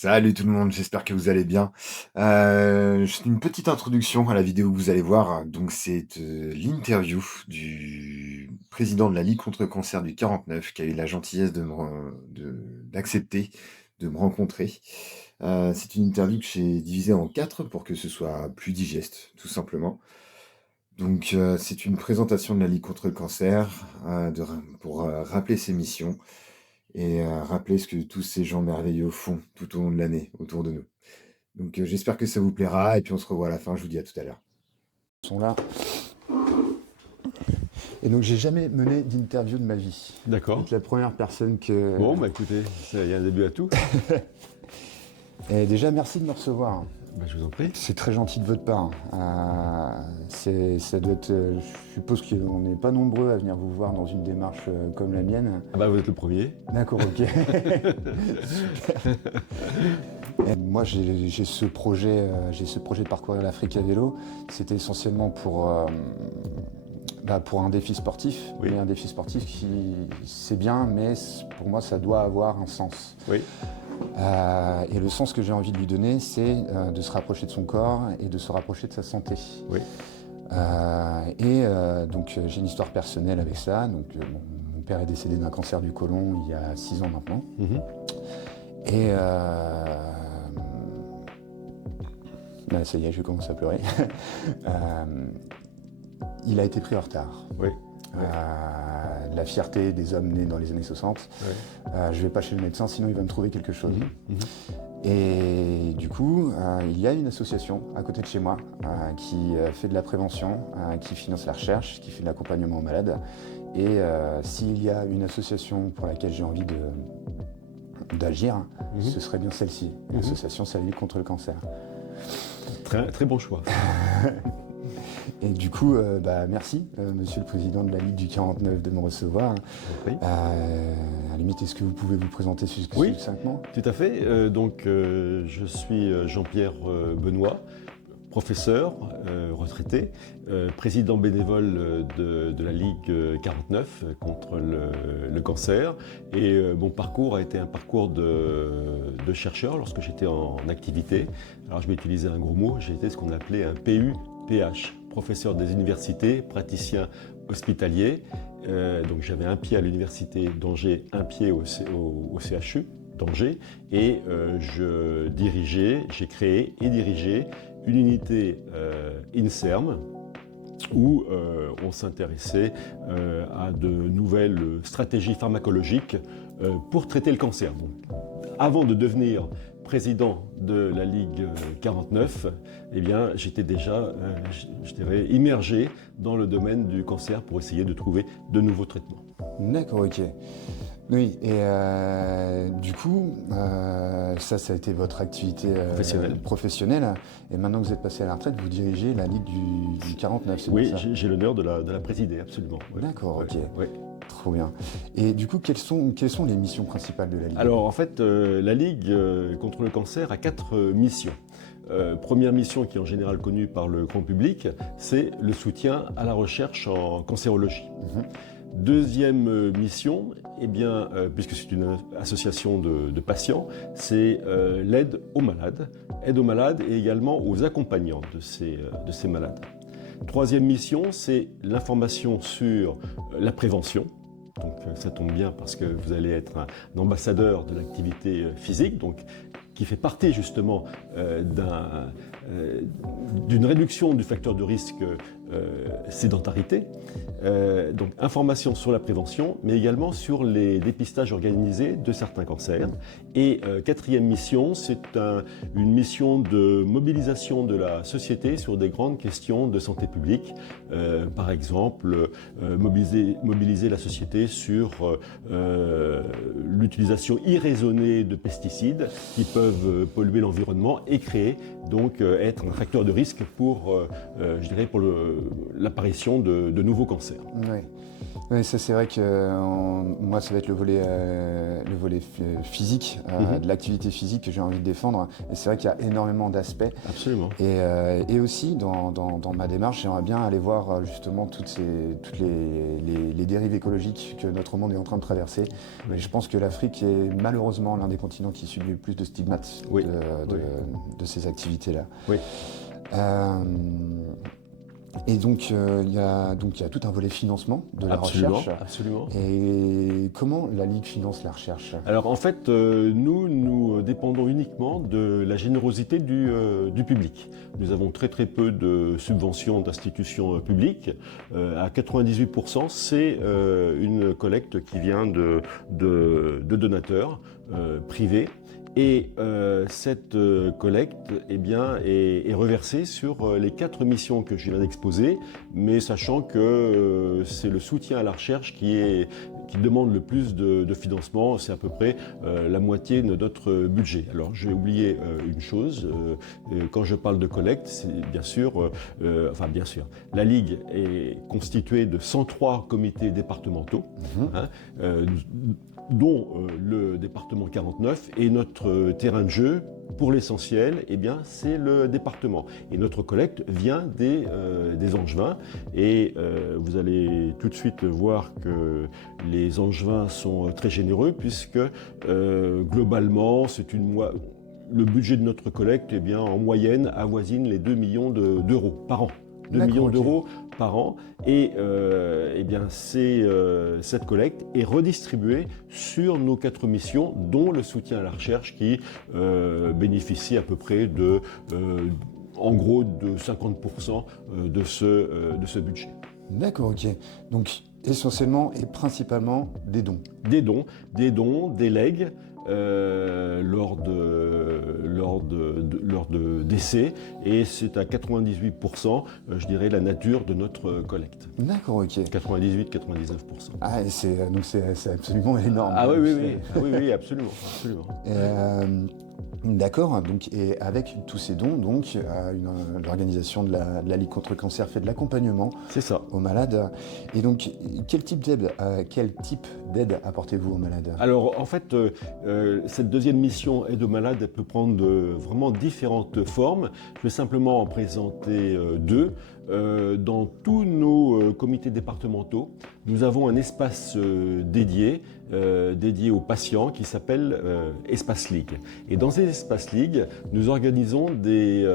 Salut tout le monde, j'espère que vous allez bien. Juste une petite introduction à la vidéo que vous allez voir. Donc c'est, l'interview du président de la Ligue contre le cancer du 49 qui a eu la gentillesse d'accepter de me rencontrer. C'est une interview que j'ai divisée en 4 pour que ce soit plus digeste, tout simplement. Donc, c'est une présentation de la Ligue contre le cancer, pour, rappeler ses missions et rappeler ce que tous ces gens merveilleux font tout au long de l'année autour de nous. Donc j'espère que ça vous plaira et puis on se revoit à la fin, je vous dis à tout à l'heure. Sont là. Et donc j'ai jamais mené d'interview de ma vie. D'accord. Vous êtes la première personne que... Bon, bah écoutez, il y a un début à tout. Et déjà, merci de me recevoir. Bah, je vous en prie. C'est très gentil de votre part. Ça doit être, je suppose qu'on n'est pas nombreux à venir vous voir dans une démarche comme la mienne. Ah bah vous êtes le premier. D'accord, ok. Et moi, j'ai ce projet de parcourir l'Afrique à vélo. C'était essentiellement pour un défi sportif. Oui. Mais un défi sportif qui, c'est bien, mais pour moi, ça doit avoir un sens. Oui. Et le sens que j'ai envie de lui donner, c'est de se rapprocher de son corps et de se rapprocher de sa santé. Oui. Donc j'ai une histoire personnelle avec ça. Donc, mon père est décédé d'un cancer du côlon il y a 6 ans maintenant. Mhm. Et ça y est, je commence à pleurer. Il a été pris en retard. Oui. La fierté des hommes nés dans les années 60. Oui. Je vais pas chez le médecin, sinon il va me trouver quelque chose. Mhm. Mhm. Et du coup, il y a une association à côté de chez moi qui fait de la prévention, qui finance la recherche, qui fait de l'accompagnement aux malades. Et s'il y a une association pour laquelle j'ai envie d'agir, ce serait bien celle-ci. L'association, c'est la Ligue contre le cancer. Très, très bon choix. Et du coup, merci, Monsieur le Président de la Ligue du 49, de me recevoir. Oui. À la limite, est-ce que vous pouvez vous présenter Oui. succinctement ? Tout à fait. Je suis Jean-Pierre Benoît, professeur retraité, président bénévole de la Ligue 49 contre le cancer. Et mon parcours a été un parcours de chercheur lorsque j'étais en activité. Alors je vais utiliser un gros mot, j'ai été ce qu'on appelait un PU-PH, professeur des universités, praticien hospitalier. Donc j'avais un pied à l'université d'Angers, un pied au CHU d'Angers, et j'ai créé et dirigé une unité INSERM où on s'intéressait à de nouvelles stratégies pharmacologiques pour traiter le cancer. Donc, avant de devenir président de la Ligue 49, eh bien, j'étais déjà, je dirais, immergé dans le domaine du cancer pour essayer de trouver de nouveaux traitements. D'accord, ok. Oui, et du coup, ça a été votre activité professionnelle. Et maintenant que vous êtes passé à la retraite, vous dirigez la Ligue du 49, c'est Oui, ça ? j'ai l'honneur de la présider, absolument. Ouais. D'accord, ok. Ouais. Trop bien. Et du coup, quelles sont les missions principales de la Ligue ? Alors, en fait, la Ligue contre le cancer a 4 missions. Première mission, qui est en général connue par le grand public, c'est le soutien à la recherche en cancérologie. Deuxième mission, puisque c'est une association de patients, c'est l'aide aux malades et également aux accompagnants de ces malades. Troisième mission, c'est l'information sur la prévention. Donc ça tombe bien parce que vous allez être un ambassadeur de l'activité physique, donc qui fait partie justement d'une réduction du facteur de risque sédentarité. Donc information sur la prévention, mais également sur les dépistages organisés de certains cancers. Et quatrième mission, c'est une mission de mobilisation de la société sur des grandes questions de santé publique. Par exemple, mobiliser la société sur l'utilisation irraisonnée de pesticides qui peuvent polluer l'environnement et créer, donc être un facteur de risque pour l'apparition de nouveaux cancers. Oui. Oui, ça c'est vrai que moi ça va être le volet physique, de l'activité physique que j'ai envie de défendre. Et c'est vrai qu'il y a énormément d'aspects. Absolument. Et aussi dans ma démarche, j'aimerais bien aller voir justement toutes les dérives écologiques que notre monde est en train de traverser. Oui. Et je pense que l'Afrique est malheureusement l'un des continents qui subit le plus de stigmates Oui. de ces activités-là. Oui. Et donc, il y a tout un volet financement de la recherche. Absolument. Et comment la Ligue finance la recherche? Alors en fait, nous dépendons uniquement de la générosité du public. Nous avons très peu de subventions d'institutions publiques. À 98%, c'est une collecte qui vient de donateurs privés. Et cette collecte est reversée sur les 4 missions que je viens d'exposer, mais sachant que c'est le soutien à la recherche qui demande le plus de financement. C'est à peu près la moitié de notre budget. Alors j'ai oublié une chose, quand je parle de collecte, c'est bien sûr, la Ligue est constituée de 103 comités départementaux, dont le département 49, et notre terrain de jeu, pour l'essentiel, c'est le département. Et notre collecte vient des Angevins. Et vous allez tout de suite voir que les Angevins sont très généreux, puisque globalement, le budget de notre collecte, en moyenne, avoisine les 2 millions d'euros par an. 2 millions d'euros par an, et cette collecte est redistribuée sur nos 4 missions, dont le soutien à la recherche qui bénéficie à peu près de 50% de ce budget. D'accord, ok. Donc essentiellement et principalement des dons. Des dons, des legs. Lors de décès, et c'est à 98%, je dirais, la nature de notre collecte. D'accord, ok. 98-99%. Ah, donc c'est absolument énorme. Ah oui, absolument. D'accord, donc, et avec tous ces dons, l'organisation de la Ligue contre le cancer fait de l'accompagnement aux malades. Et donc, quel type d'aide apportez-vous aux malades? Alors, en fait, cette deuxième mission aide aux malades, elle peut prendre vraiment différentes formes. Je vais simplement en présenter 2. Dans tous nos comités départementaux, nous avons un espace dédié aux patients qui s'appelle Espace Ligue. Et dans ces Espace Ligue, nous organisons des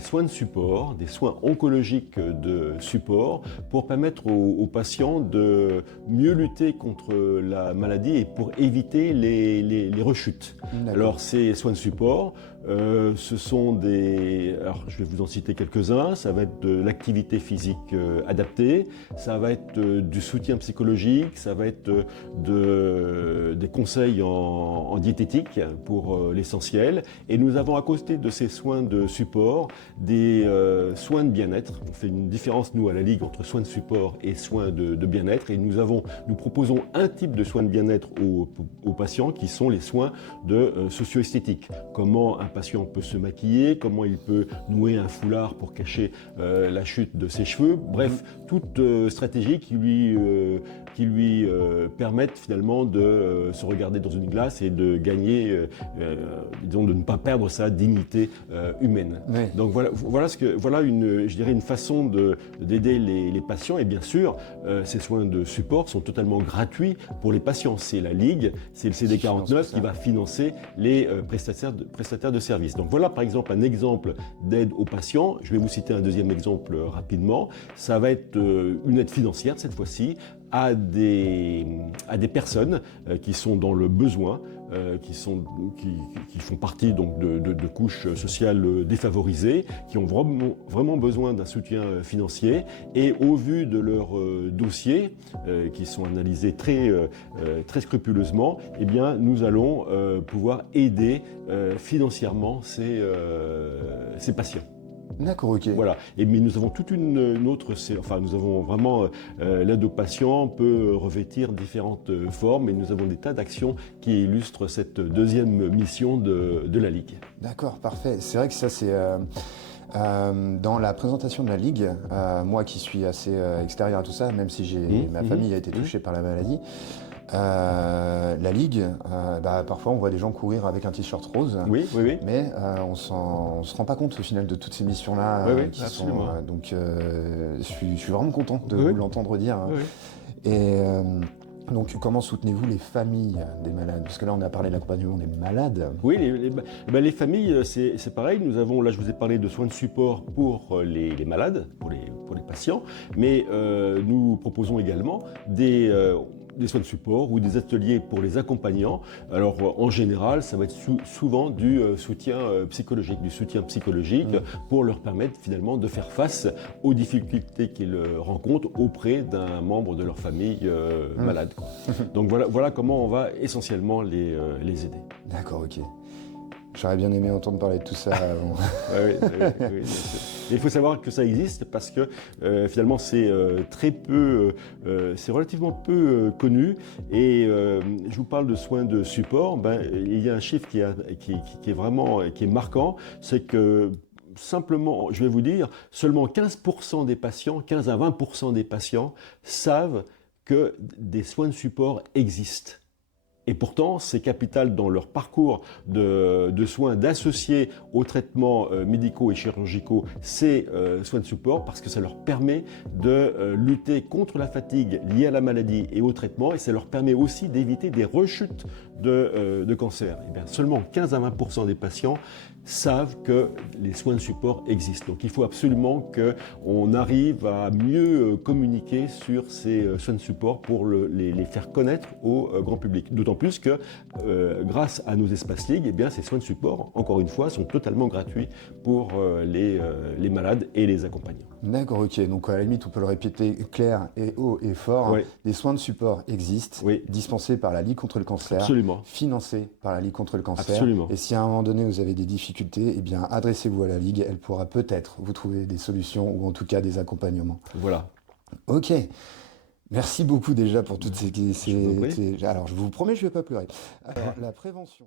soins de support, des soins oncologiques de support pour permettre aux patients de mieux lutter contre la maladie et pour éviter les rechutes. Alors ces soins de support, ce sont alors je vais vous en citer quelques-uns. Ça va être de l'activité physique adaptée, ça va être du soutien psychologique, ça va être des conseils en diététique pour l'essentiel. Et nous avons à côté de ces soins de support des soins de bien-être. On fait une différence, nous, à la Ligue, entre soins de support et soins de bien-être. Et nous proposons un type de soins de bien-être aux patients qui sont les soins de socio-esthétique. Comment un patient peut se maquiller, comment il peut nouer un foulard pour cacher la chute de ses cheveux. Bref, toute stratégie qui lui permettent finalement de se regarder dans une glace et de gagner, disons, de ne pas perdre sa dignité humaine. Oui. Donc voilà une façon d'aider les patients. Et bien sûr, ces soins de support sont totalement gratuits pour les patients. C'est la Ligue, c'est le CD49 qui va financer les prestataires de services. Donc voilà par exemple un exemple d'aide aux patients. Je vais vous citer un deuxième exemple rapidement. Ça va être une aide financière cette fois-ci à des personnes qui sont dans le besoin, qui font partie donc de couches sociales défavorisées, qui ont vraiment besoin d'un soutien financier. Et au vu de leurs dossiers, qui sont analysés très scrupuleusement, eh bien, nous allons pouvoir aider financièrement ces patients. D'accord, ok. Voilà. Mais nous avons toute une autre... nous avons vraiment... l'aide aux patients peut revêtir différentes formes et nous avons des tas d'actions qui illustrent cette deuxième mission de la Ligue. D'accord, parfait. C'est vrai que ça, c'est... Dans la présentation de la Ligue, moi qui suis assez extérieur à tout ça, même si ma famille a été touchée par la maladie, la Ligue, parfois on voit des gens courir avec un t-shirt rose, Oui, oui, oui. mais on se rend pas compte au final de toutes ces missions-là Oui, oui, qui absolument. sont... donc je suis vraiment content de Oui. vous l'entendre dire. Oui, oui. Et donc comment soutenez-vous les familles des malades? Parce que là on a parlé de l'accompagnement des malades. Oui, les familles, c'est pareil. Nous avons, là je vous ai parlé de soins de support pour les malades, pour les patients, mais nous proposons également des soins de support ou des ateliers pour les accompagnants. Alors en général, ça va être souvent du soutien psychologique, pour leur permettre finalement de faire face aux difficultés qu'ils rencontrent auprès d'un membre de leur famille malade, quoi. Donc voilà comment on va essentiellement les aider. D'accord, ok. J'aurais bien aimé entendre parler de tout ça avant. Oui, bien sûr. Et il faut savoir que ça existe parce que finalement c'est c'est relativement peu connu. Et je vous parle de soins de support. Il y a un chiffre qui est marquant, c'est que simplement, je vais vous dire, seulement 15% des patients, 15 à 20% des patients savent que des soins de support existent. Et pourtant, c'est capital dans leur parcours de soins d'associer aux traitements médicaux et chirurgicaux ces soins de support parce que ça leur permet de lutter contre la fatigue liée à la maladie et au traitement et ça leur permet aussi d'éviter des rechutes de cancer. Et bien, seulement 15 à 20% des patients savent que les soins de support existent. Donc il faut absolument qu'on arrive à mieux communiquer sur ces soins de support pour les faire connaître au grand public. D'autant plus que grâce à nos espaces Ligue, eh bien, ces soins de support, encore une fois, sont totalement gratuits pour les malades et les accompagnants. D'accord, ok. Donc à la limite, on peut le répéter clair et haut et fort. Oui. Des soins de support existent, Oui. dispensés par la Ligue contre le cancer, Absolument. financés par la Ligue contre le cancer. Absolument. Et si à un moment donné vous avez des difficultés, eh bien adressez-vous à la Ligue. Elle pourra peut-être vous trouver des solutions ou en tout cas des accompagnements. Voilà. Ok. Merci beaucoup déjà pour toutes ces... Je vous en prie. Alors je vous promets, je ne vais pas pleurer. Alors la prévention.